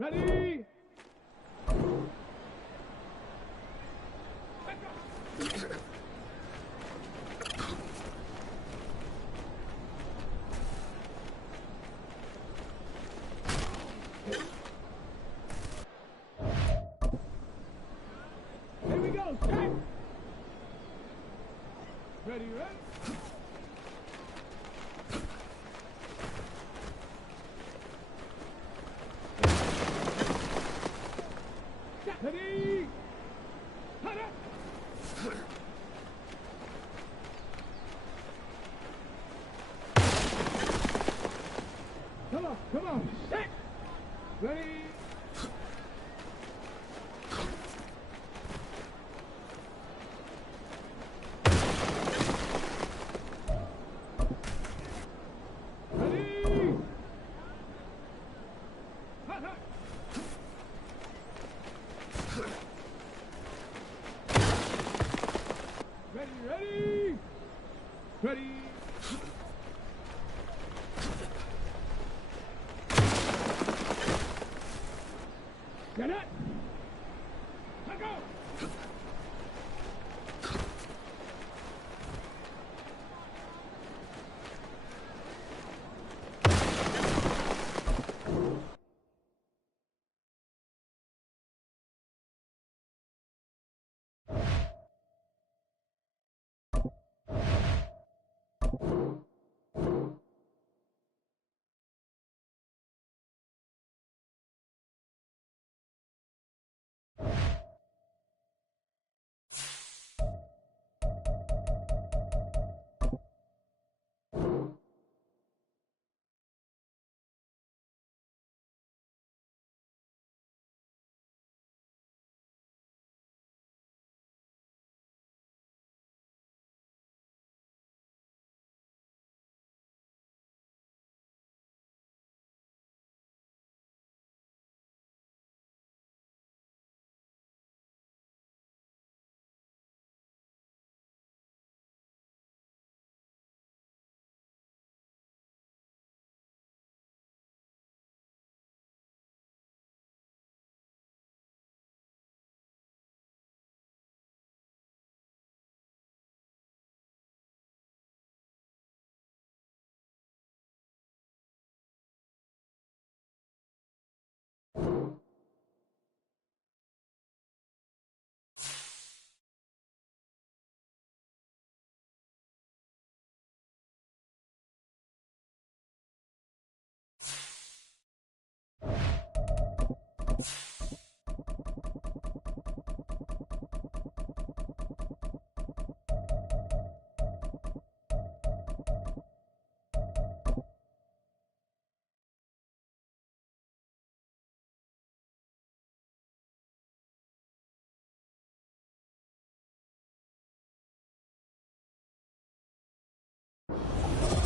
Ready? Here we go, check! Ready, ready? Ready? Cut it! Come on, set! Ready? Ready? Hut, hut. Ready, ready! Ready! Get it! Let go!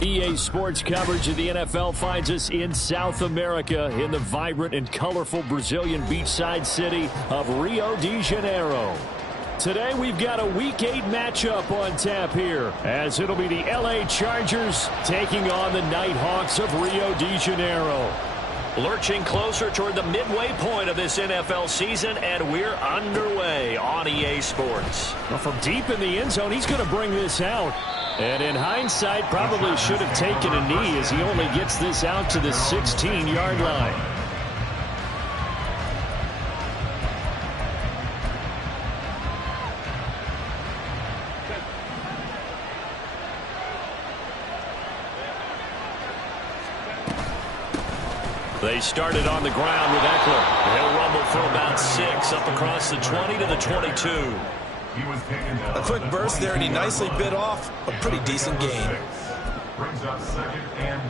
EA Sports coverage of the NFL finds us in South America in the vibrant and colorful Brazilian beachside city of Rio de Janeiro. Today we've got a Week 8 matchup on tap here, as it'll be the LA Chargers taking on the Nighthawks of Rio de Janeiro. Lurching closer toward the midway point of this NFL season, and we're underway on EA Sports. Well, from deep in the end zone, he's going to bring this out. And in hindsight, probably should have taken a knee, as he only gets this out to the 16-yard line. They started on the ground with Eckler. He'll rumble for about 6 up across the 20 to the 22. A quick burst there, and he nicely bit off a pretty decent gain. Brings up 2nd and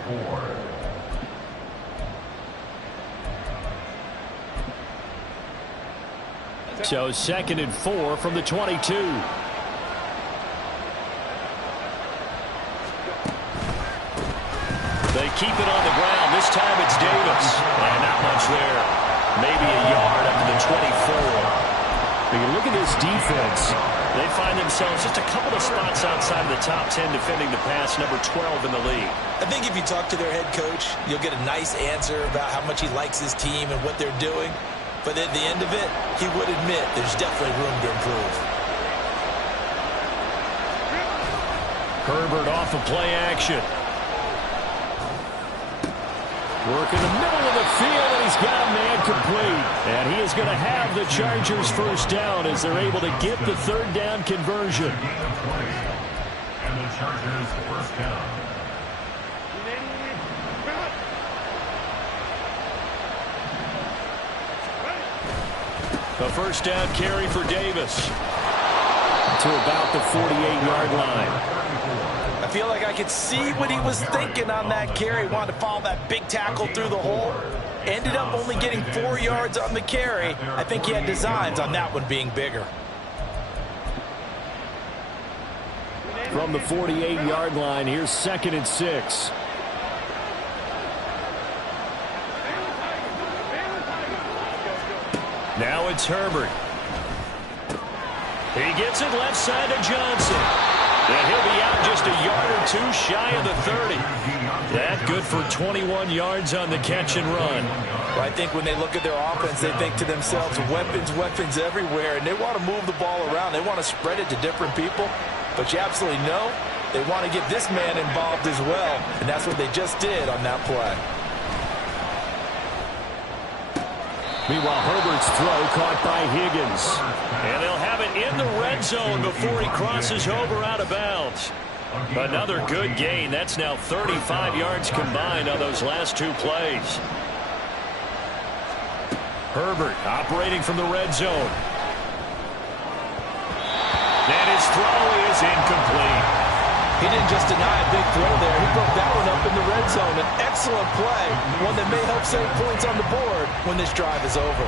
4. So 2nd and 4 from the 22. They keep it on the ground. This time it's Davis. And not much there. Maybe a yard up to the 24. But you look at this defense. They find themselves just a couple of spots outside of the top 10 defending the pass, number 12 in the league. I think if you talk to their head coach, you'll get a nice answer about how much he likes his team and what they're doing. But at the end of it, he would admit there's definitely room to improve. Herbert off of play action. Work in the middle of the field, and he's got a man complete. And he is going to have the Chargers first down as they're able to get the third down conversion. And the Chargers first down. The first down carry for Davis to about the 48-yard line. I feel like I could see what he was thinking on that carry. Wanted to follow that big tackle through the hole. Ended up only getting 4 yards on the carry. I think he had designs on that one being bigger. From the 48-yard line, here's 2nd and 6. Now it's Herbert. He gets it left side to Johnson. And he'll be out just a yard or two shy of the 30. That good for 21 yards on the catch and run. Well, I think when they look at their offense, they think to themselves, weapons, weapons everywhere, and they want to move the ball around. They want to spread it to different people. But you absolutely know they want to get this man involved as well, and that's what they just did on that play. Meanwhile, Herbert's throw caught by Higgins. And they'll have it in the red zone before he crosses over out of bounds. Another good gain. That's now 35 yards combined on those last two plays. Herbert operating from the red zone. And his throw is incomplete. He didn't just deny a big throw there. He broke that one up in the red zone. An excellent play, one that may help save points on the board when this drive is over.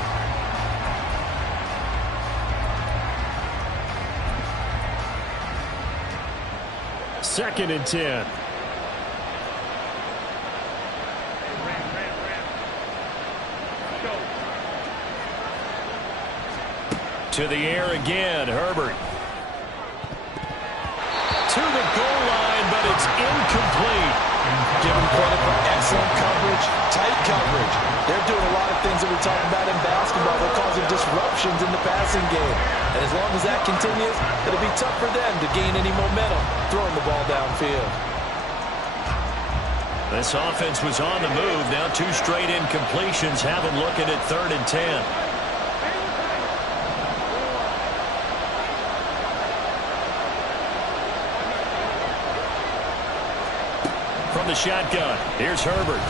Second and 10. To the air again, Herbert. To the goal line, but it's incomplete. Give him credit for excellent coverage, tight coverage. They're doing a lot of things that we talk about in basketball. They're causing disruptions in the passing game. And as long as that continues, it'll be tough for them to gain any momentum throwing the ball downfield. This offense was on the move. Now 2 straight incompletions have them looking at 3rd and 10. From the shotgun, here's Herbert.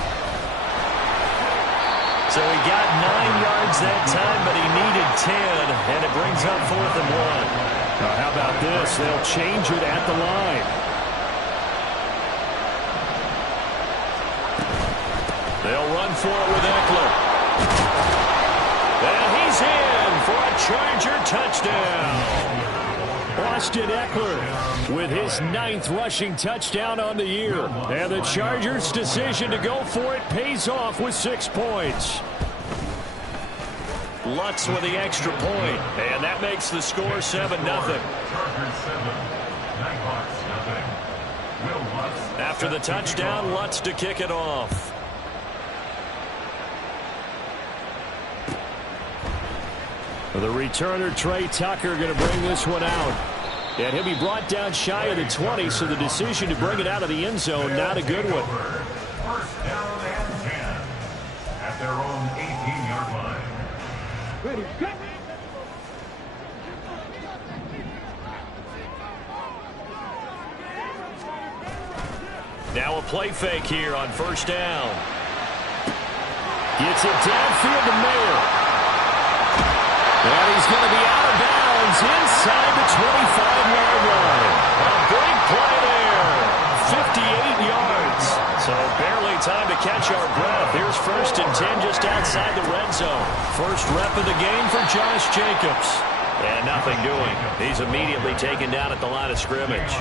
So he got 9 yards that time, but he needed 10, and it brings up 4th and 1. Now, how about this? They'll change it at the line. They'll run for it with Eckler. And he's in for a Charger touchdown. Austin Eckler with his 9th rushing touchdown on the year. And the Chargers' decision to go for it pays off with 6 points. Lutz with the extra point, and that makes the score 7-0. After the touchdown, Lutz to kick it off. The returner, Trey Tucker, going to bring this one out. And he'll be brought down shy of the 20, so the decision to bring it out of the end zone, not a good one. First down and 10 at their own 18-yard line. Ready, go! Now a play fake here on first down. Gets it downfield to Mayer. And he's going to be out of bounds inside the 25-yard line. A big play there. 58 yards. So barely time to catch our breath. Here's 1st and 10 just outside the red zone. First rep of the game for Josh Jacobs. And nothing doing. He's immediately taken down at the line of scrimmage.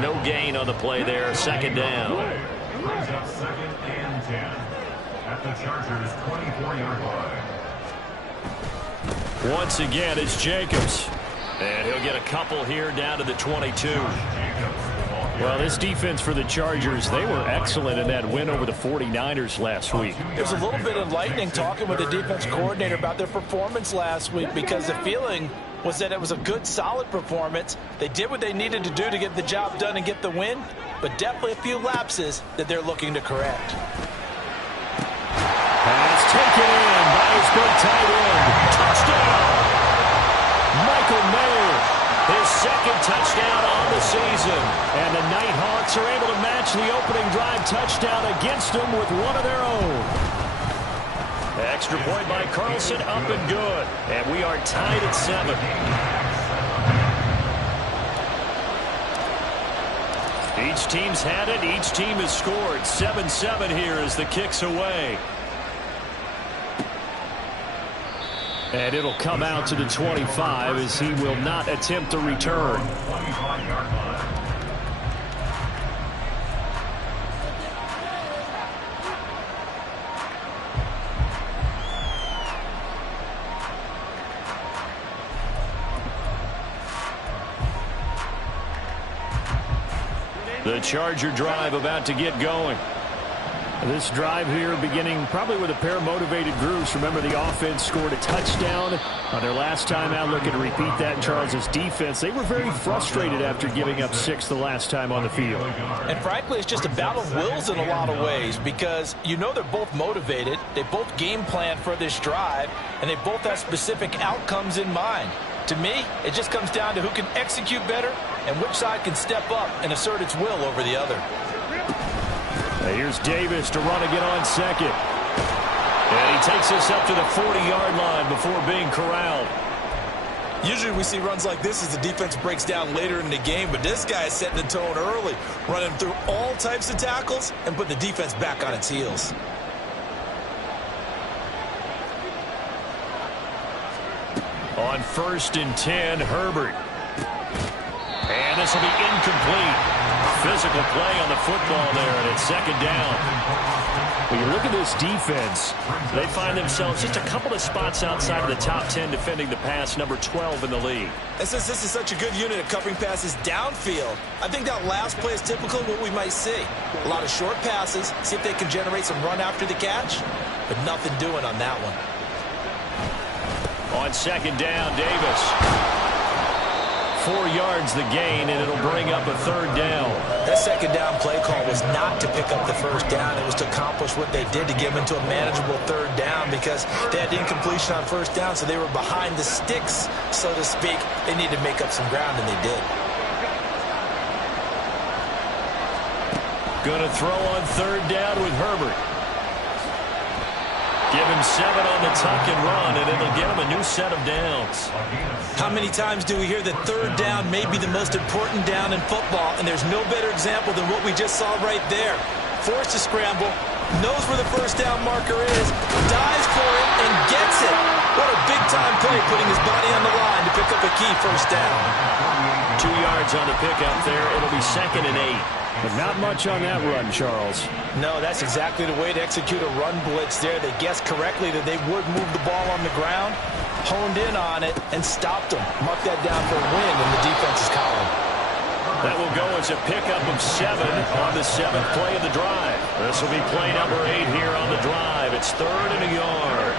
No gain on the play there. 2nd down. Brings up 2nd and 10 at the Chargers' 24-yard line. Once again, it's Jacobs. And he'll get a couple here down to the 22. Well, this defense for the Chargers, they were excellent in that win over the 49ers last week. There's a little bit enlightening talking with the defense coordinator about their performance last week, because the feeling was that it was a good, solid performance. They did what they needed to do to get the job done and get the win, but definitely a few lapses that they're looking to correct. Pass taken in by his big tight end. Touchdown! Michael Mayer, his second touchdown on the season. And the Nighthawks are able to match the opening drive touchdown against them with one of their own. Extra point by Carlson, up and good. And we are tied at 7. Each team's had it. Each team has scored. 7-7 here as the kick's away. And it'll come out to the 25 as he will not attempt to return. The Charger drive about to get going. This drive here beginning probably with a pair of motivated groups. Remember, the offense scored a touchdown on their last time out. Looking to repeat that in Charles' defense. They were very frustrated after giving up 6 the last time on the field. And frankly, it's just a battle of wills in a lot of ways, because you know they're both motivated. They both game plan for this drive, and they both have specific outcomes in mind. To me, it just comes down to who can execute better and which side can step up and assert its will over the other. Here's Davis to run again on second. And he takes us up to the 40-yard line before being corralled. Usually we see runs like this as the defense breaks down later in the game, but this guy is setting the tone early, running through all types of tackles and putting the defense back on its heels. On 1st and 10, Herbert. And this will be incomplete. Physical play on the football there, and it's 2nd down. When you look at this defense, they find themselves just a couple of spots outside of the top 10 defending the pass, number 12 in the league. And since this is such a good unit of covering passes downfield, I think that last play is typical of what we might see. A lot of short passes, see if they can generate some run after the catch, but nothing doing on that one. On 2nd down, Davis. 4 yards the gain, and it'll bring up a 3rd down. That 2nd down play call was not to pick up the 1st down. It was to accomplish what they did to get them into a manageable 3rd down, because they had incompletion on 1st down, so they were behind the sticks, so to speak. They needed to make up some ground, and they did. Going to throw on 3rd down with Herbert. Give him 7 on the tuck and run, and it'll get him a new set of downs. How many times do we hear that 3rd down may be the most important down in football, and there's no better example than what we just saw right there. Forced to scramble, knows where the 1st down marker is, dives for it, and gets it. What a big-time play, putting his body on the line to pick up a key 1st down. 2 yards on the pickup there. It'll be 2nd and 8. But not much on that run, Charles. No, that's exactly the way to execute a run blitz there. They guessed correctly that they would move the ball on the ground, honed in on it, and stopped them. Mark that down for a win in the defense's column. That will go as a pickup of 7 on the 7th play of the drive. This will be play number 8 here on the drive. It's 3rd and a yard.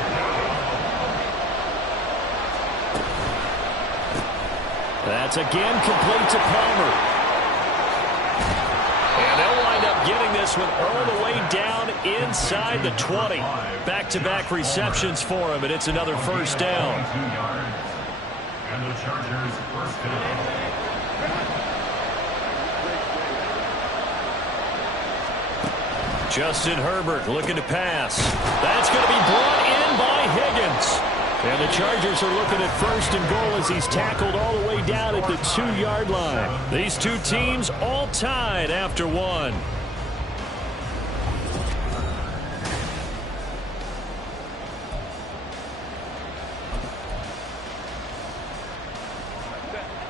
That's again complete to Palmer. And they'll wind up getting this one all the way down inside the 20. Back-to-back receptions for him, and it's another 1st down. And the Chargers first down. Justin Herbert looking to pass. That's going to be brought in by Higgins. And the Chargers are looking at 1st and goal as he's tackled all the way down at the 2-yard line. These two teams all tied after 1.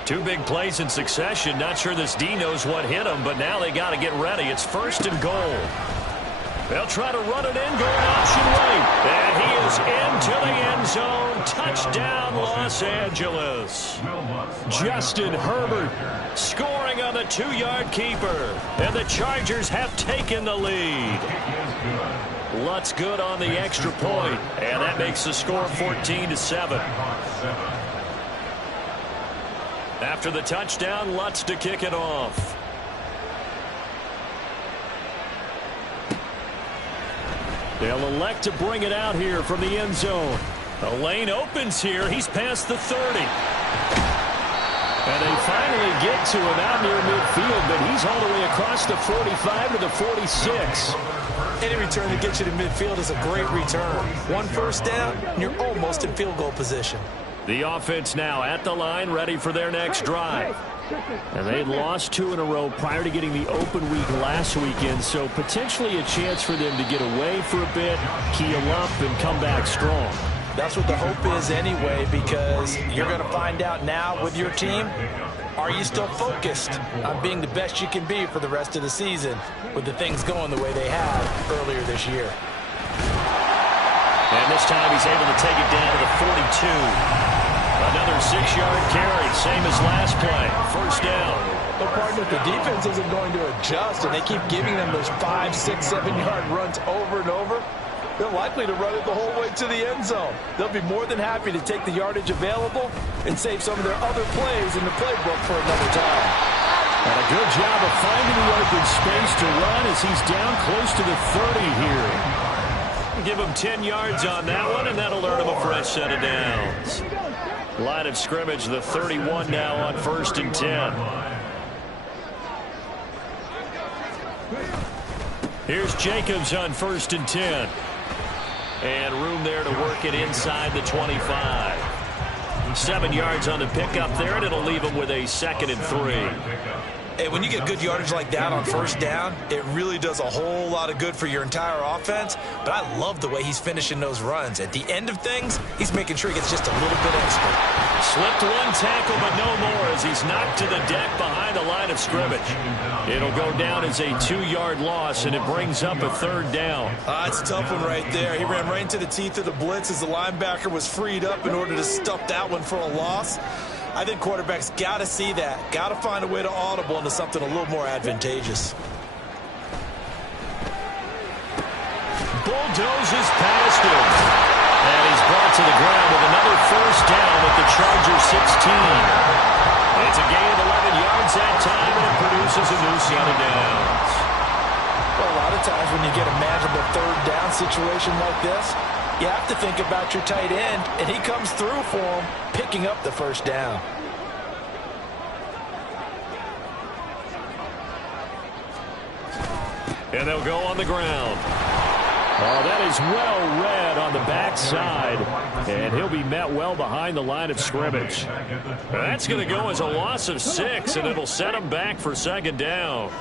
Two big plays in succession. Not sure this D knows what hit him, but now they got to get ready. It's 1st and goal. They'll try to run it in, going option right. And he is into the end zone. Touchdown, Los Angeles. Justin Herbert scoring on the 2-yard keeper. And the Chargers have taken the lead. Lutz good on the extra point. And that makes the score 14-7. After the touchdown, Lutz to kick it off. They'll elect to bring it out here from the end zone. The lane opens here. He's past the 30. And they finally get to him out near midfield, but he's all the way across the 45 to the 46. Any return that gets you to midfield is a great return. One first down, and you're almost in field goal position. The offense now at the line, ready for their next drive. And they had lost 2 in a row prior to getting the open week last weekend, so potentially a chance for them to get away for a bit, keel up, and come back strong. That's what the hope is anyway, because you're going to find out now with your team, are you still focused on being the best you can be for the rest of the season with the things going the way they have earlier this year. And this time he's able to take it down to the 42. Another 6-yard carry, same as last play. First down. But partner, the defense isn't going to adjust, and they keep giving them those 5, 6, 7-yard runs over and over. They're likely to run it the whole way to the end zone. They'll be more than happy to take the yardage available and save some of their other plays in the playbook for another time. And a good job of finding the open space to run as he's down close to the 30 here. Give him 10 yards on that one, and that'll earn him a fresh set of downs. Line of scrimmage, the 31 now on 1st and 10. Here's Jacobs on 1st and 10. And room there to work it inside the 25. 7 yards on the pickup there, and it'll leave him with a 2nd and 3. Hey, when you get good yardage like that on first down, it really does a whole lot of good for your entire offense. But I love the way he's finishing those runs. At the end of things, he's making sure he gets just a little bit extra. Slipped one tackle, but no more as he's knocked to the deck behind the line of scrimmage. It'll go down as a 2-yard loss, and it brings up a 3rd down. It's a tough one right there. He ran right into the teeth of the blitz as the linebacker was freed up in order to stuff that one for a loss. I think quarterbacks got to see that. Got to find a way to audible into something a little more advantageous. Bulldozes past him. And he's brought to the ground with another first down at the Chargers 16. It's a gain of 11 yards that time, and it produces a new set of downs. Well, a lot of times when you get a manageable 3rd down situation like this, you have to think about your tight end, and he comes through for him, picking up the first down. And they'll go on the ground. Oh, that is well read on the backside, and he'll be met well behind the line of scrimmage. That's going to go as a loss of 6, and it'll set him back for 2nd down.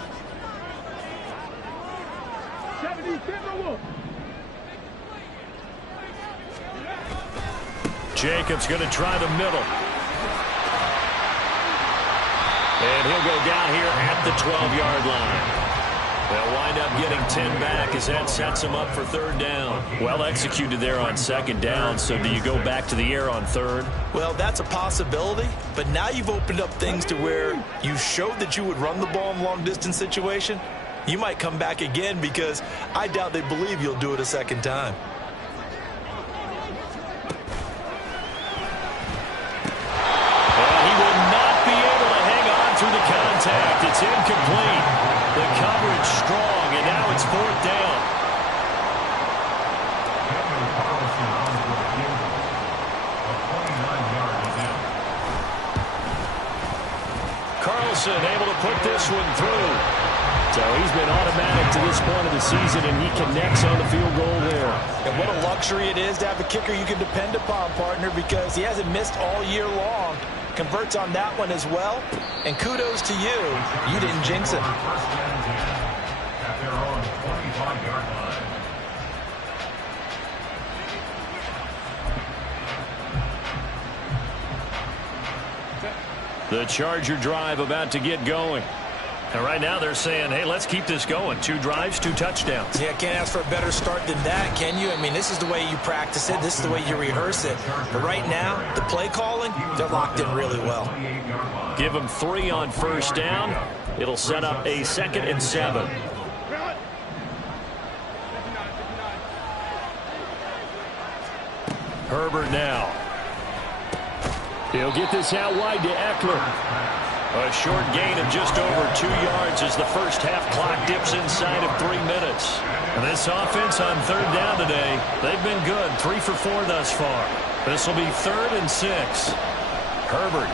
Jacobs going to try the middle. And he'll go down here at the 12-yard line. They'll wind up getting 10 back as that sets him up for 3rd down. Well executed there on 2nd down, so do you go back to the air on 3rd? Well, that's a possibility, but now you've opened up things to where you showed that you would run the ball in long-distance situation. You might come back again because I doubt they believe you'll do it a 2nd time. Through the contact, it's incomplete. The coverage strong, and now it's 4th down. Carlson able to put this one through. So he's been automatic to this point of the season, and he connects on the field goal there. And what a luxury it is to have a kicker you can depend upon, partner, because he hasn't missed all year long. Converts on that one as well, and kudos to you. You didn't jinx him. At their own 25-yard line. The Charger drive about to get going. And right now they're saying, hey, let's keep this going. 2 drives, 2 touchdowns. Yeah, can't ask for a better start than that, can you? I mean, this is the way you practice it. This is the way you rehearse it. But right now, the play calling, they're locked in really well. Give them 3 on first down. It'll set up a 2nd and 7. Herbert now. He'll get this out wide to Eckler. A short gain of just over 2 yards as the first half clock dips inside of 3 minutes. And this offense on 3rd down today, they've been good. 3 for 4 thus far. This will be 3rd and 6. Herbert.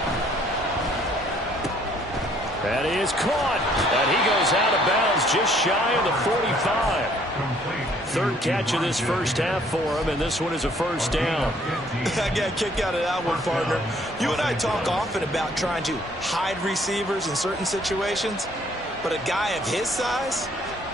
That is caught. And he goes out of bounds just shy of the 45. 3rd catch of this first half for him, and this one is a first down. I got a kick out of that one, partner. You and I talk often about trying to hide receivers in certain situations, but a guy of his size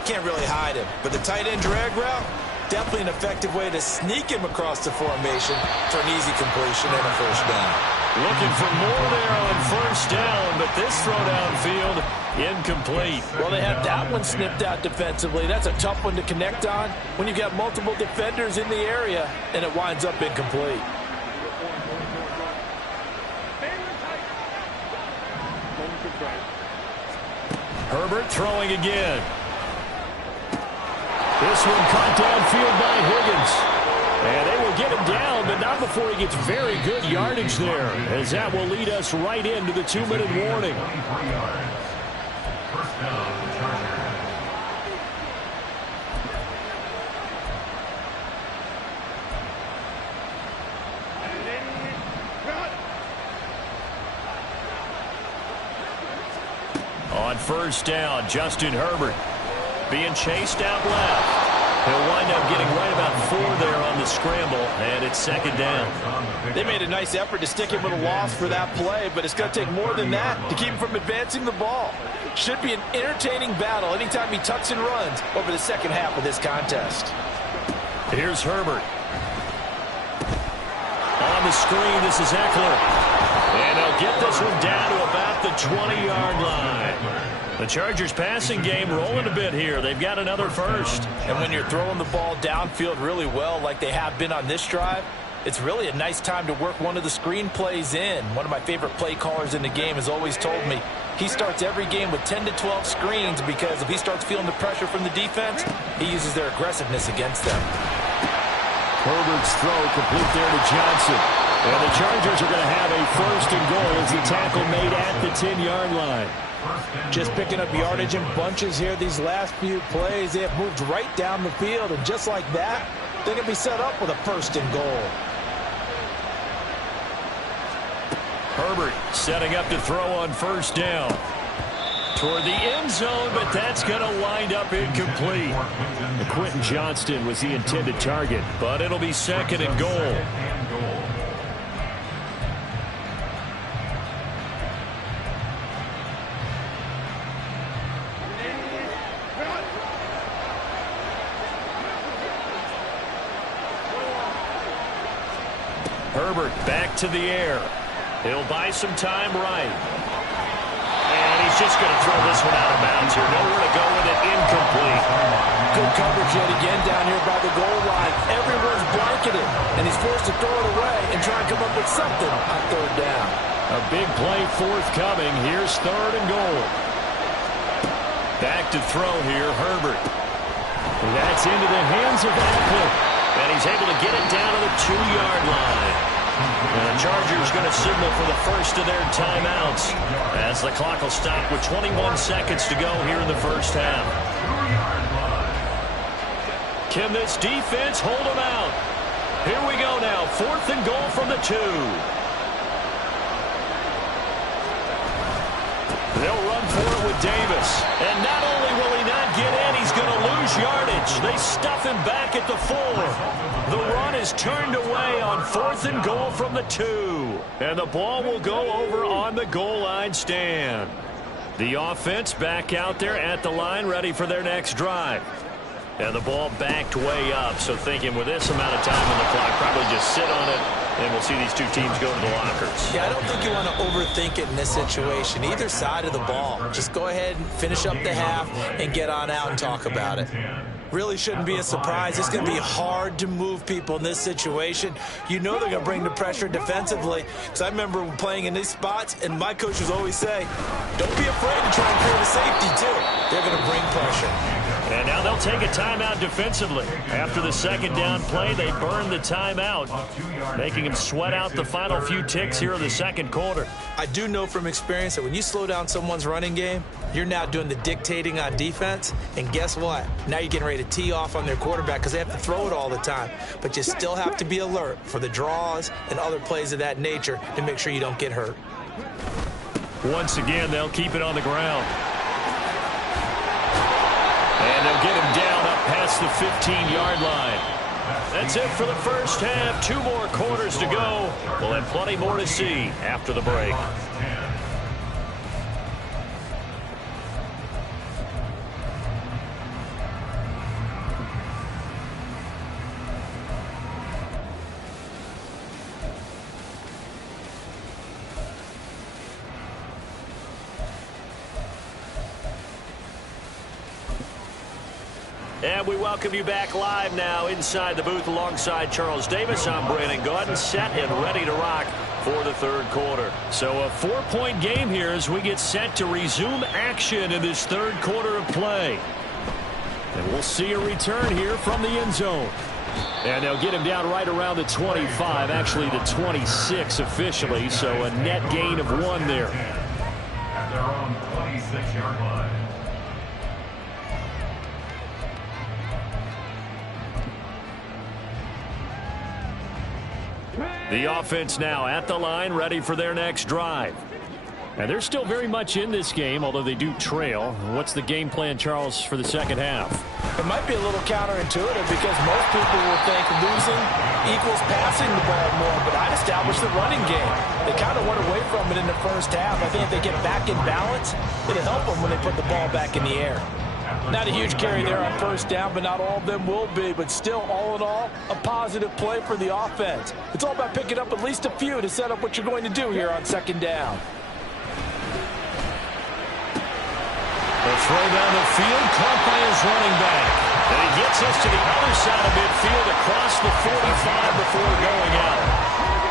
can't really hide him. But the tight end drag route, definitely an effective way to sneak him across the formation for an easy completion and a first down. Looking for more there on first down, but this throw downfield incomplete. Well, they had that one snipped out defensively. That's a tough one to connect on when you've got multiple defenders in the area, and it winds up incomplete. Herbert throwing again. This one caught downfield by Higgins. And they will get him down, but not before he gets very good yardage there, as that will lead us right into the 2-minute warning. On first down, Justin Herbert being chased out left. He'll wind up getting right about 4 there on the scramble, and it's 2nd down. They made a nice effort to stick him with a loss for that play, but it's going to take more than that to keep him from advancing the ball. Should be an entertaining battle anytime he tucks and runs over the second half of this contest. Here's Herbert. On the screen, this is Eckler. And they'll get this one down to about the 20-yard line. The Chargers passing game rolling a bit here. They've got another first. And when you're throwing the ball downfield really well like they have been on this drive, it's really a nice time to work one of the screen plays in. One of my favorite play callers in the game has always told me he starts every game with 10 to 12 screens because if he starts feeling the pressure from the defense, he uses their aggressiveness against them. Herbert's throw complete there to Johnson. And the Chargers are going to have a 1st and goal as the tackle made at the 10-yard line. Just picking up yardage in bunches here these last few plays. They have moved right down the field, and just like that, they're going to be set up with a 1st and goal. Herbert setting up to throw on first down. Toward the end zone, but that's going to wind up incomplete. Quentin Johnston was the intended target, but it'll be 2nd and goal. Herbert back to the air. He'll buy some time right. And he's just going to throw this one out of bounds here. Nowhere to go with it. Incomplete. Good coverage yet again down here by the goal line. Everyone's blanketed, and he's forced to throw it away and try and come up with something on 3rd down. A big play forthcoming. Here's 3rd and goal. Back to throw here, Herbert. And that's into the hands of Eckler. And he's able to get it down to the 2-yard line. And the Chargers going to signal for the first of their timeouts as the clock will stop with 21 seconds to go here in the first half. Can this defense hold them out? Here we go now. 4th and goal from the 2. They'll run for it with Davis. And not only will he not get in, he's going to lose yardage. They stuff him back at the 4. The run is turned away on 4th and goal from the 2. And the ball will go over on the goal line stand. The offense back out there at the line ready for their next drive. And the ball backed way up, so thinking with this amount of time on the clock, probably just sit on it, and we'll see these two teams go to the lockers. Yeah, I don't think you want to overthink it in this situation. Either side of the ball. Just go ahead and finish up the half and get on out and talk about it. Really shouldn't be a surprise. It's going to be hard to move people in this situation. You know they're going to bring the pressure defensively. Because I remember playing in these spots, and my coaches always say, don't be afraid to try and create a safety, too. They're going to bring pressure. And now they'll take a timeout defensively. After the second down play, they burn the timeout, making them sweat out the final few ticks here in the second quarter. I do know from experience that when you slow down someone's running game, you're now doing the dictating on defense. And guess what? Now you're getting ready to tee off on their quarterback because they have to throw it all the time. But you still have to be alert for the draws and other plays of that nature to make sure you don't get hurt. Once again, they'll keep it on the ground. And they'll get him down up past the 15-yard line. That's it for the first half. 2 more quarters to go. We'll have plenty more to see after the break. And we welcome you back live now inside the booth alongside Charles Davis. I'm Brandon Gaudin, set and ready to rock for the third quarter. So a 4-point game here as we get set to resume action in this third quarter of play. And we'll see a return here from the end zone. And they'll get him down right around the 25, actually the 26 officially, so a net gain of 1 there. At their own 26-yard line. The offense now at the line, ready for their next drive. And they're still very much in this game, although they do trail. What's the game plan, Charles, for the second half? It might be a little counterintuitive because most people will think losing equals passing the ball more, but I'd establish the running game. They kind of went away from it in the first half. I think if they get back in balance, it'll help them when they put the ball back in the air. Not a huge carry there on first down, but not all of them will be. But still, all in all, a positive play for the offense. It's all about picking up at least a few to set up what you're going to do here on second down. The throw down the field, caught by his running back. And he gets us to the other side of midfield across the 45 before going out.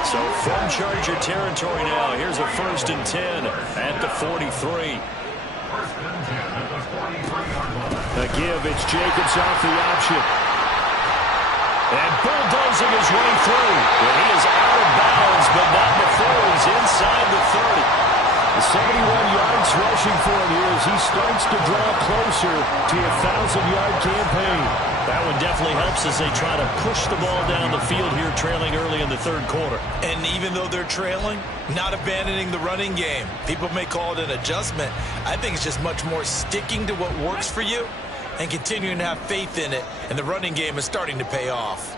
So from Charger territory now, here's a 1st and 10 at the 43. The give, it's Jacobs off the option. And bulldozing his way through. And he is out of bounds, but not before he's inside the 30. The 71 yards rushing for him here as he starts to draw closer to a 1,000-yard campaign. That one definitely helps as they try to push the ball down the field here, trailing early in the third quarter. And even though they're trailing, not abandoning the running game. People may call it an adjustment. I think it's just much more sticking to what works for you and continuing to have faith in it. And the running game is starting to pay off.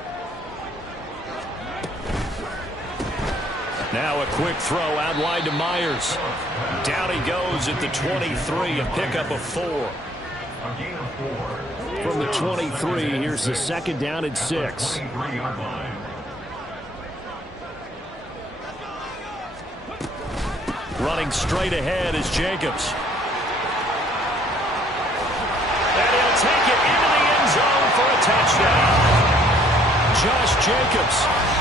Now a quick throw out wide to Myers. Down he goes at the 23, a pickup of 4. From the 23, here's the second down and 6. Running straight ahead is Jacobs. And he'll take it into the end zone for a touchdown. Josh Jacobs,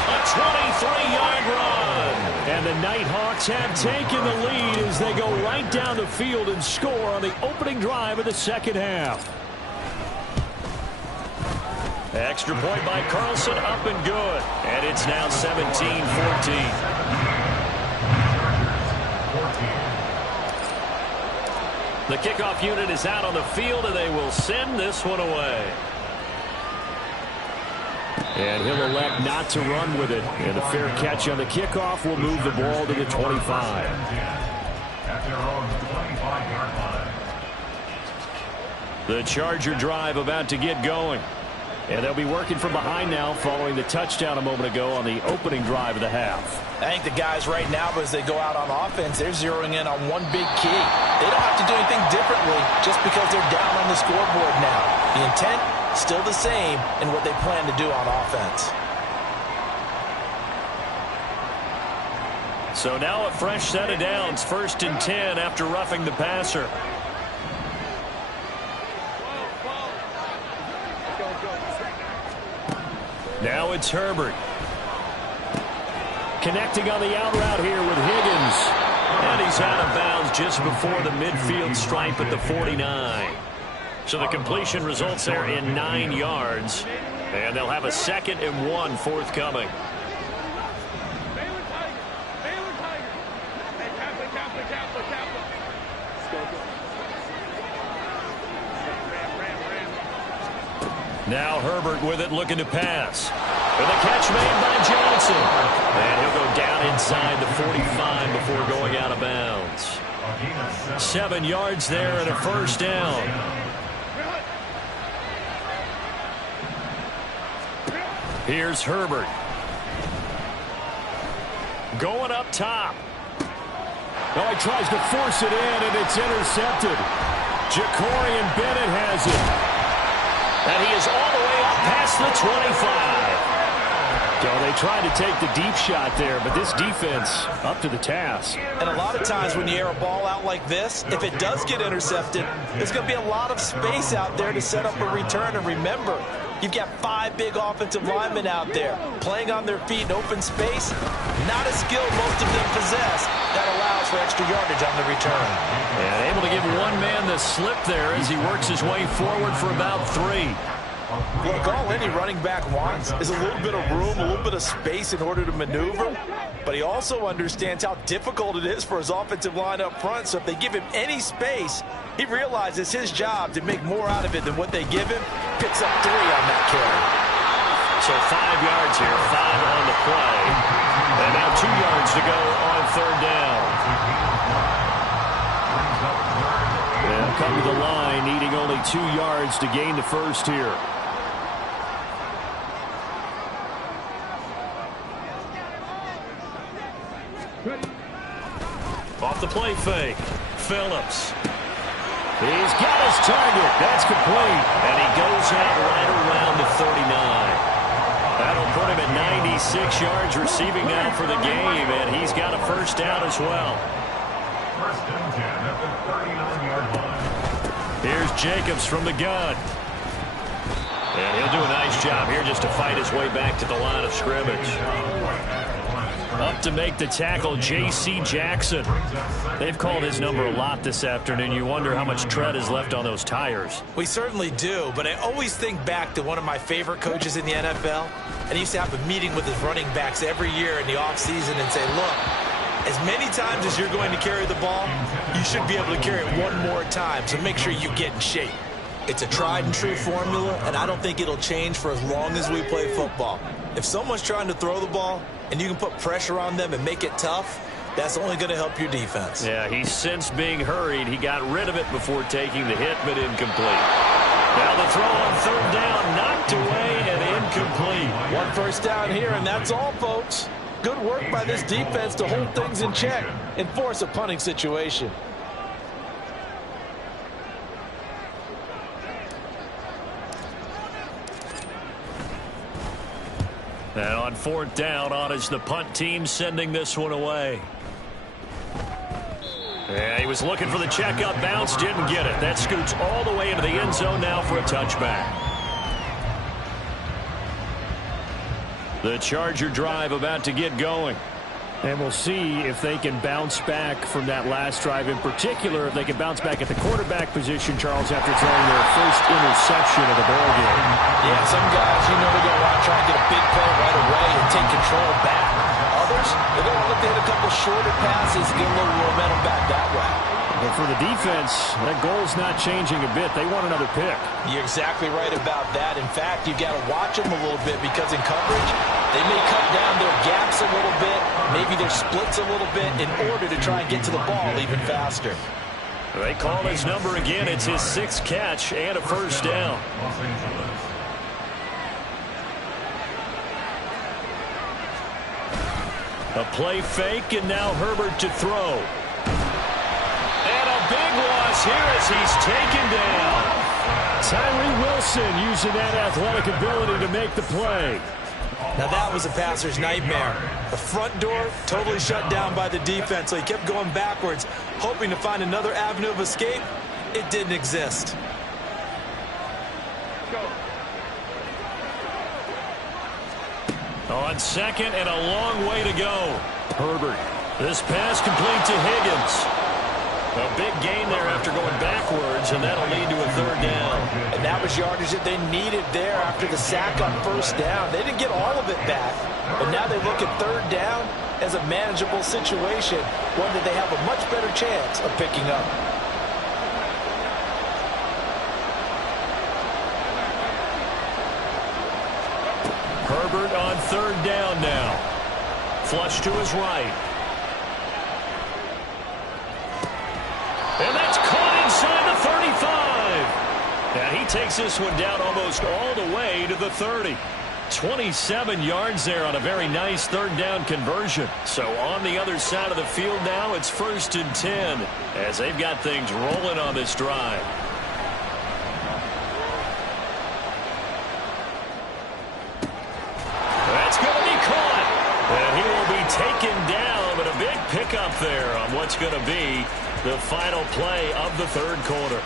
a 23-yard run. And the Nighthawks have taken the lead as they go right down the field and score on the opening drive of the second half. Extra point by Carlson, up and good. And it's now 17-14. The kickoff unit is out on the field, and they will send this one away. And he'll elect not to run with it. And a fair catch on the kickoff will move the ball to the 25. At their own 25-yard line. The Charger drive about to get going. And they'll be working from behind now following the touchdown a moment ago on the opening drive of the half. I think the guys right now, as they go out on offense, they're zeroing in on one big key. They don't have to do anything differently just because they're down on the scoreboard now. The intent still the same in what they plan to do on offense. So now a fresh set of downs, 1st and 10 after roughing the passer. Now it's Herbert. Connecting on the out route here with Higgins. And he's out of bounds just before the midfield stripe at the 49. So the completion results there in 9 yards. And they'll have a 2nd and 1 forthcoming. Now Herbert with it, looking to pass. With a catch made by Johnson. And he'll go down inside the 45 before going out of bounds. 7 yards there and a 1st down. Here's Herbert. Going up top. Oh, he tries to force it in, and it's intercepted. Jacorian Bennett has it. And he is all the way up past the 25. So they tried to take the deep shot there, but this defense up to the task. And a lot of times when you air a ball out like this, if it does get intercepted, there's going to be a lot of space out there to set up a return. And remember, you've got 5 big offensive linemen out there playing on their feet in open space. Not a skill most of them possess that allows for extra yardage on the return. And able to give one man the slip there as he works his way forward for about 3. Look, all any running back wants is a little bit of room, a little bit of space in order to maneuver. But he also understands how difficult it is for his offensive line up front. So if they give him any space, he realizes his job to make more out of it than what they give him. Picks up 3 on that carry. So 5 yards here, 5 on the play. And now 2 yards to go on 3rd down. And come to the line, needing only 2 yards to gain the 1st here. Off the play fake. Phillips. He's got his target. That's complete. And he goes out right around the 39. That'll put him at 96 yards receiving now for the game. And he's got a 1st down as well. 1st and 10 at the 39-yard line. Here's Jacobs from the gun. And he'll do a nice job here just to fight his way back to the line of scrimmage. Up to make the tackle, J.C. Jackson. They've called his number a lot this afternoon. You wonder how much tread is left on those tires. We certainly do, but I always think back to one of my favorite coaches in the NFL. And he used to have a meeting with his running backs every year in the offseason and say, look, as many times as you're going to carry the ball, you should be able to carry it one more time, so make sure you get in shape. It's a tried and true formula, and I don't think it'll change for as long as we play football. If someone's trying to throw the ball and you can put pressure on them and make it tough, that's only going to help your defense. Yeah, he's since being hurried. He got rid of it before taking the hit, but incomplete. Now the throw on 3rd down, knocked away and incomplete. 1 1st down here, and that's all, folks. Good work by this defense to hold things in check and force a punting situation. And on 4th down, on is the punt team sending this one away. Yeah, he was looking for the checkup bounce, didn't get it. That scoots all the way into the end zone now for a touchback. The Charger drive about to get going. And we'll see if they can bounce back from that last drive. In particular, if they can bounce back at the quarterback position, Charles, after throwing their first interception of the ballgame. Yeah, some guys, you know, they're going to want to try and get a big play right away and take control back. Others, they're going to look to hit a couple shorter passes and get a little momentum back that way. But for the defense, that goal's not changing a bit. They want another pick. You're exactly right about that. In fact, you've got to watch them a little bit because in coverage, they may cut down their gaps a little bit, maybe their splits a little bit in order to try and get to the ball even faster. They call his number again. It's his 6th catch and a 1st down. A play fake, and now Herbert to throw. And a big loss here as he's taken down. Tyree Wilson using that athletic ability to make the play. Now that was a passer's nightmare. The front door totally shut down by the defense, so he kept going backwards, hoping to find another avenue of escape. It didn't exist. On second and a long way to go. Herbert. This pass complete to Higgins. A big gain there after going backwards, and that'll lead to a third down. And that was yardage that they needed there after the sack on first down. They didn't get all of it back, but now they look at third down as a manageable situation, one that they have a much better chance of picking up. Herbert on third down now. Flush to his right. And that's caught inside the 35. Now he takes this one down almost all the way to the 30. 27 yards there on a very nice third down conversion. So on the other side of the field now, it's 1st and 10 as they've got things rolling on this drive. That's going to be caught. And he will be taken down, but a big pickup there on what's going to be the final play of the third quarter.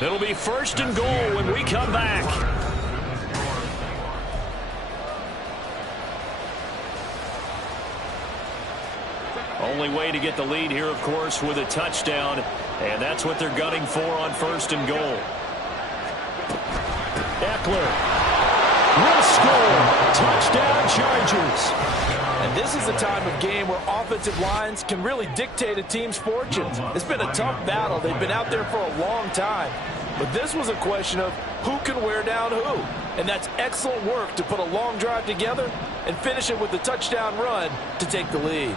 It'll be 1st and goal when we come back. Only way to get the lead here, of course, with a touchdown, and that's what they're gunning for on 1st and goal. Eckler will score. Touchdown, Chargers. And this is a time of game where offensive lines can really dictate a team's fortunes. It's been a tough battle. They've been out there for a long time. But this was a question of who can wear down who. And that's excellent work to put a long drive together and finish it with a touchdown run to take the lead.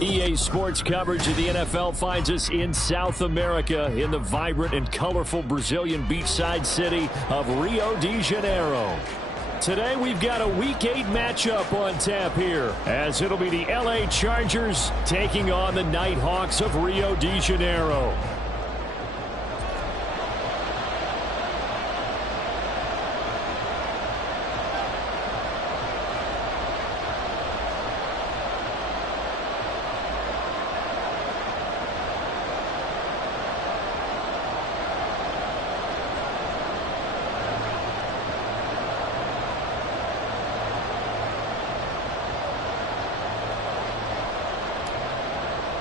EA Sports coverage of the NFL finds us in South America in the vibrant and colorful Brazilian beachside city of Rio de Janeiro. Today we've got a Week 8 matchup on tap here, as it'll be the LA Chargers taking on the Nighthawks of Rio de Janeiro.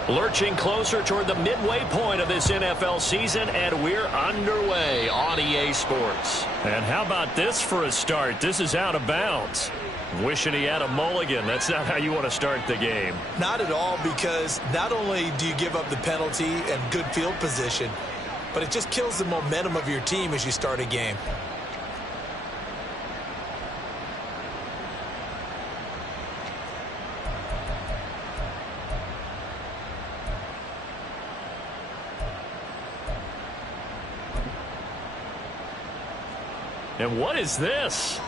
Lurching closer toward the midway point of this NFL season, and we're underway on EA Sports. And how about this for a start? This is out of bounds. Wishing he had a mulligan. That's not how you want to start the game. Not at all, because not only do you give up the penalty and good field position, but it just kills the momentum of your team as you start a game. And what is this?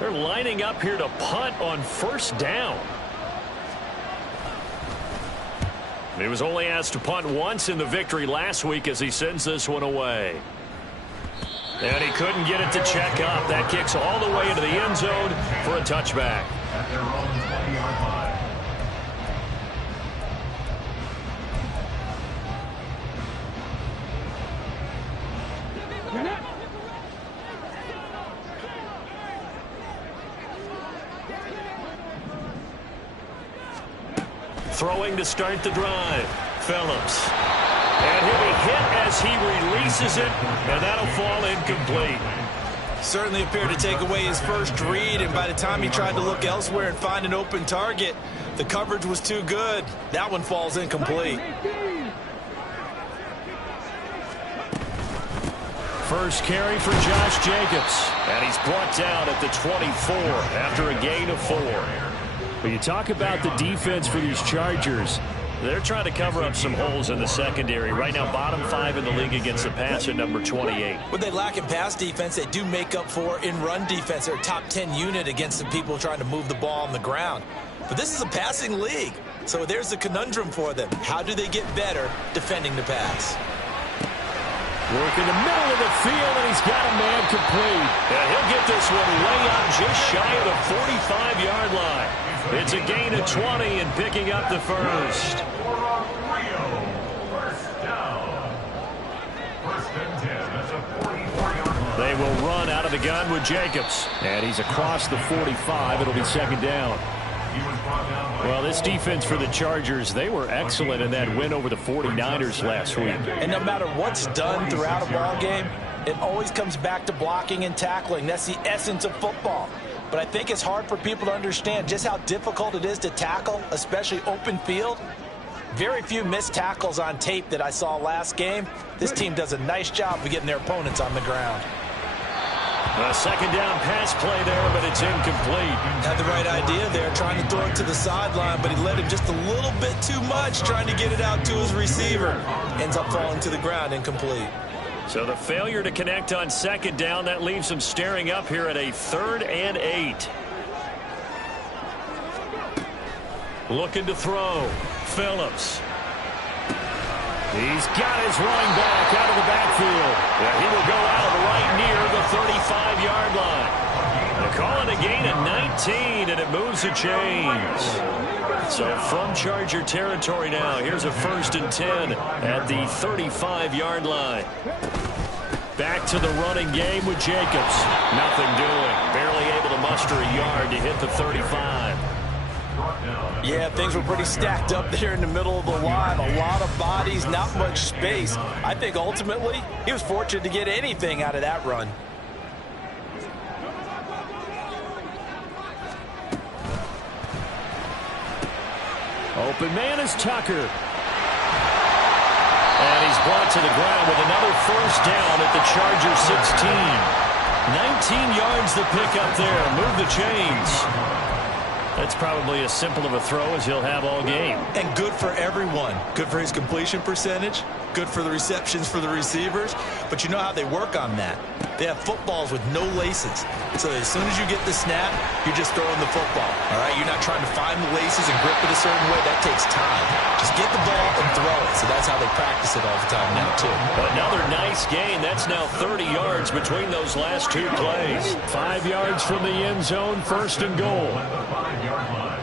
They're lining up here to punt on first down. He was only asked to punt once in the victory last week as he sends this one away. And he couldn't get it to check up. That kicks all the way into the end zone for a touchback. At their own 20-yard line. Throwing to start the drive. Phillips. And he'll be hit as he releases it, and that'll fall incomplete. Certainly appeared to take away his first read, and by the time he tried to look elsewhere and find an open target, the coverage was too good. That one falls incomplete. First carry for Josh Jacobs, and he's brought down at the 24 after a gain of 4. But you talk about the defense for these Chargers. They're trying to cover up some holes in the secondary. Right now, bottom 5 in the league against the pass at number 28. What they lack in pass defense, they do make up for in run defense. They're a top 10 unit against the people trying to move the ball on the ground. But this is a passing league, so there's the conundrum for them. How do they get better defending the pass? Work in the middle of the field, and he's got a man complete. And he'll get this one way out just shy of the 45-yard line. It's a gain of 20 and picking up the first. They will run out of the gun with Jacobs. And he's across the 45. It'll be second down. Well, this defense for the Chargers, they were excellent in that win over the 49ers last week. And no matter what's done throughout a ball game, it always comes back to blocking and tackling. That's the essence of football. But I think it's hard for people to understand just how difficult it is to tackle, especially open field. Very few missed tackles on tape that I saw last game. This team does a nice job of getting their opponents on the ground. A second down pass play there, but it's incomplete. Had the right idea there, trying to throw it to the sideline, but he led him just a little bit too much, trying to get it out to his receiver. Ends up falling to the ground, incomplete. So the failure to connect on second down, that leaves him staring up here at a 3rd and 8. Looking to throw. Phillips. He's got his running back out of the backfield. Yeah, he will go out right near the 35-yard line. They're calling a gain of 19, and it moves the chains. So from Charger territory now, here's a 1st and 10 at the 35-yard line. Back to the running game with Jacobs. Nothing doing. Barely able to muster a yard to hit the 35. Yeah, things were pretty stacked up there in the middle of the line. A lot of bodies, not much space. I think ultimately he was fortunate to get anything out of that run. Open man is Tucker. And he's brought to the ground with another first down at the Chargers 16. 19 yards to pick up there. Move the chains. That's probably as simple of a throw as he'll have all game. And good for everyone. Good for his completion percentage. Good for the receptions for the receivers. But you know how they work on that. They have footballs with no laces. So as soon as you get the snap, you're just throwing the football. All right? You're not trying to find the laces and grip it a certain way. That takes time. Just get the ball and throw it. So that's how they practice it all the time now, too. Another nice gain. That's now 30 yards between those last two plays. 5 yards from the end zone, first and goal. At the 5-yard line.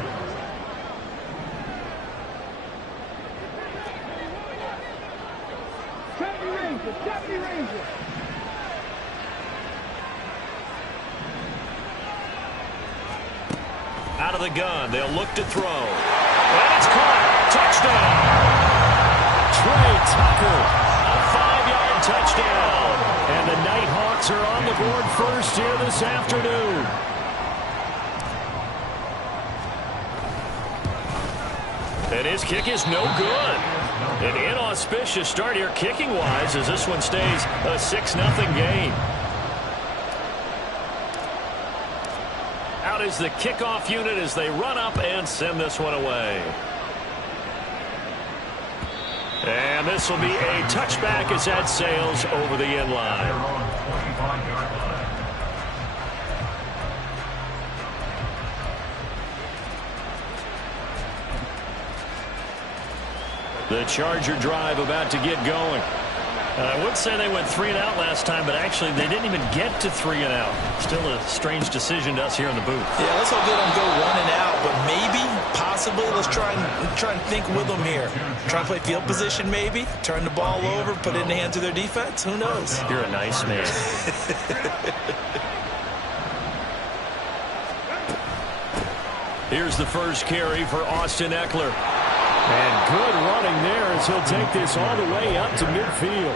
Out of the gun, they'll look to throw. And it's caught. Touchdown. Trey Tucker, a 5-yard touchdown. And the Nighthawks are on the board first here this afternoon. And his kick is no good. An inauspicious start here kicking-wise as this one stays a 6-0 game. Out is the kickoff unit as they run up and send this one away. And this will be a touchback as that sails over the end line. The Charger drive about to get going. I would say they went 3 and out last time, but actually they didn't even get to 3 and out. Still a strange decision to us here in the booth. Yeah, let's hope they don't go 1 and out, but maybe, possibly, let's try and think with them here. Try and play field position maybe, turn the ball over, put it in the hands of their defense. Who knows? You're a nice man. Here's the first carry for Austin Eckler. And good running there as he'll take this all the way up to midfield.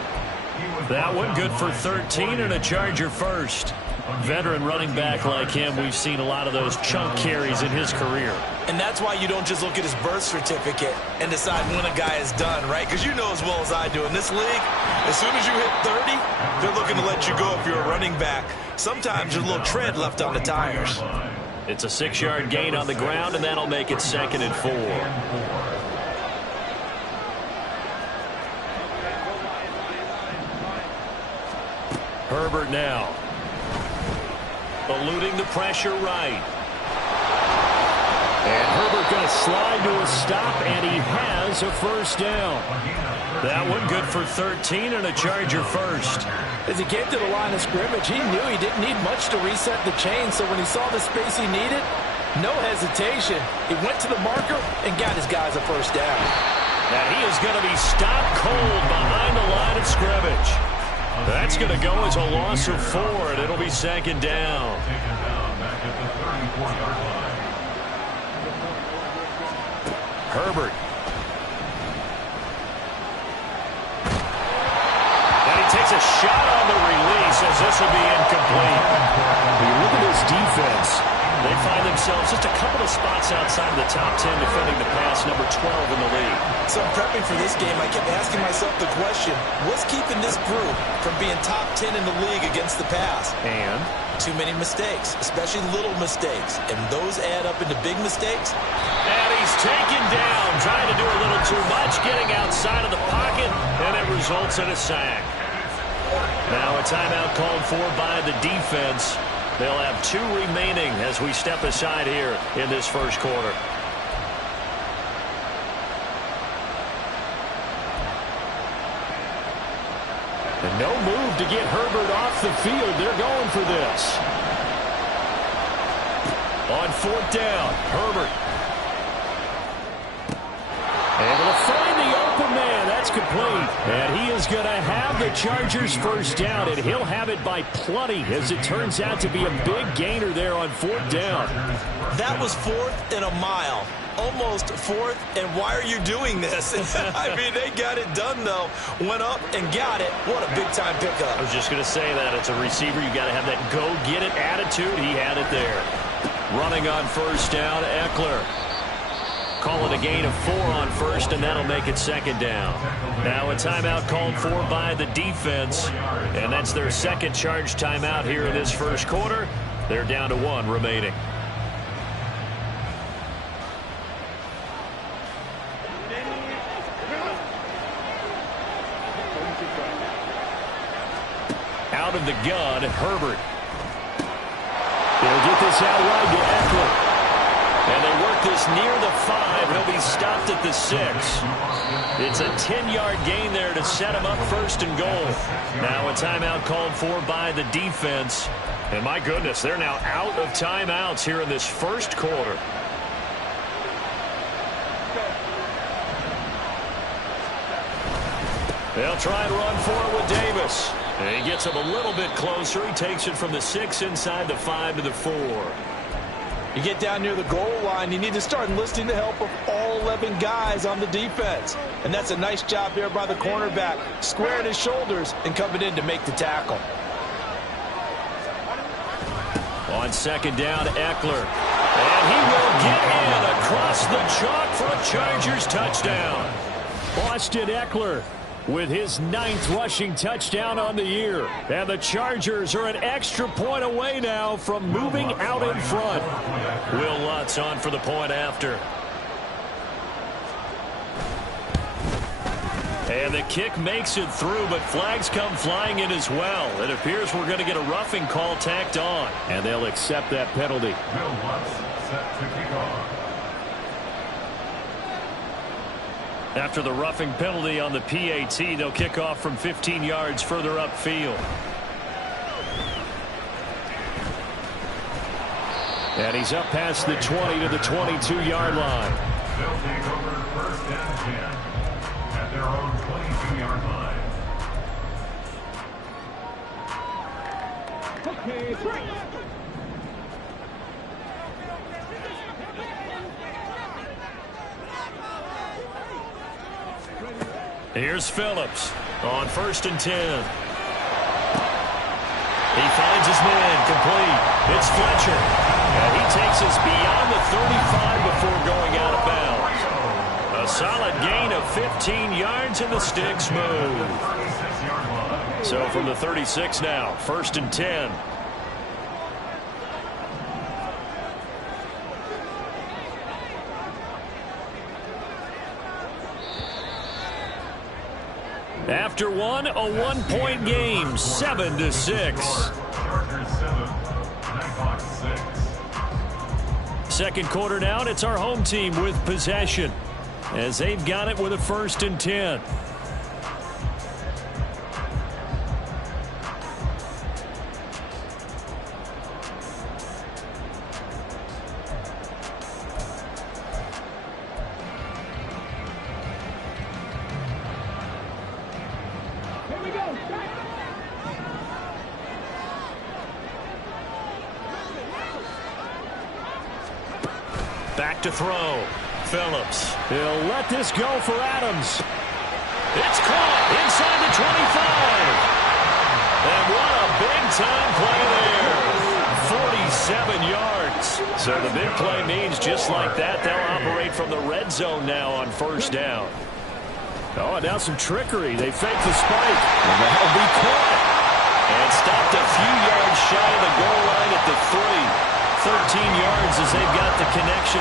That one good for 13 and a Charger first. Veteran running back like him, we've seen a lot of those chunk carries in his career. And that's why you don't just look at his birth certificate and decide when a guy is done, right? Because you know as well as I do, in this league, as soon as you hit 30, they're looking to let you go if you're a running back. Sometimes there's a little tread left on the tires. It's a 6-yard gain on the ground, and that'll make it 2nd and 4. Herbert now. Eluding the pressure right. And Herbert going to slide to a stop, and he has a first down. That one good for 13 and a Charger first. As he came to the line of scrimmage, he knew he didn't need much to reset the chain, so when he saw the space he needed, no hesitation. He went to the marker and got his guys a first down. Now he is going to be stopped cold behind the line of scrimmage. That's going to go as a loss of 4, and it'll be 2nd down. Herbert. And he takes a shot on the release as this will be incomplete. When you look at this defense, they find themselves just a couple of spots outside of the top 10 defending the pass, number 12 in the league. So in prepping for this game, I kept asking myself the question, what's keeping this group from being top 10 in the league against the pass? And? Too many mistakes, especially little mistakes. And those add up into big mistakes. And he's taken down, trying to do a little too much, getting outside of the pocket, and it results in a sack. Now a timeout called for by the defense. They'll have 2 remaining as we step aside here in this first quarter. And no move to get Herbert off the field. They're going for this. On 4th down, Herbert. Able to find the open man. That's complete. And he is going to have the Chargers first down, and he'll have it by plenty as it turns out to be a big gainer there on 4th down. That was 4th and a mile. Almost 4th, and why are you doing this? I mean, they got it done, though. Went up and got it. What a big-time pickup. I was just going to say that. It's a receiver. You got to have that go-get-it attitude. He had it there. Running on 1st down, Eckler. Call it a gain of 4 on 1st, and that'll make it 2nd down. Now a timeout called for by the defense, and that's their 2nd charge timeout here in this first quarter. They're down to 1 remaining. out of the gun, Herbert. They'll get this out wide to Eckler. And they work this near the 5. He'll be stopped at the 6. It's a 10-yard gain there to set him up first and goal. Now a timeout called for by the defense. And my goodness, they're now out of timeouts here in this first quarter. They'll try and run for it with Davis. And he gets him a little bit closer. He takes it from the 6 inside the 5 to the 4. You get down near the goal line, you need to start enlisting the help of all 11 guys on the defense. And that's a nice job there by the cornerback, squaring his shoulders and coming in to make the tackle. On second down, Eckler. And he will get in across the chalk for a Chargers touchdown. Austin Eckler with his 9th rushing touchdown on the year. And the Chargers are an extra point away now from moving out in front. Will Lutz on for the point after. And the kick makes it through, but flags come flying in as well. It appears we're going to get a roughing call tacked on. And they'll accept that penalty. Will Lutz set to kick off. After the roughing penalty on the PAT, they'll kick off from 15 yards further upfield. And he's up past the 20 to the 22-yard line. They'll take over first and 10 at their own 22-yard line. Okay, break. Here's Phillips on first and 10. He finds his man complete. It's Fletcher. And he takes us beyond the 35 before going out of bounds. A solid gain of 15 yards and the sticks move. So from the 36 now, first and 10. After one, a one-point game, 7-6. Chargers 7, Nighthawks 6. Second quarter now, and it's our home team with possession as they've got it with a first and 10. Back to throw. Phillips. He'll let this go for Adams. It's caught inside the 25. And what a big-time play there. 47 yards. So the big play means just like that, they'll operate from the red zone now on first down. Oh, and now some trickery. They fake the spike. And that'll be caught. And stopped a few yards shy of the goal line at the 3. 13 yards as they've got the connection.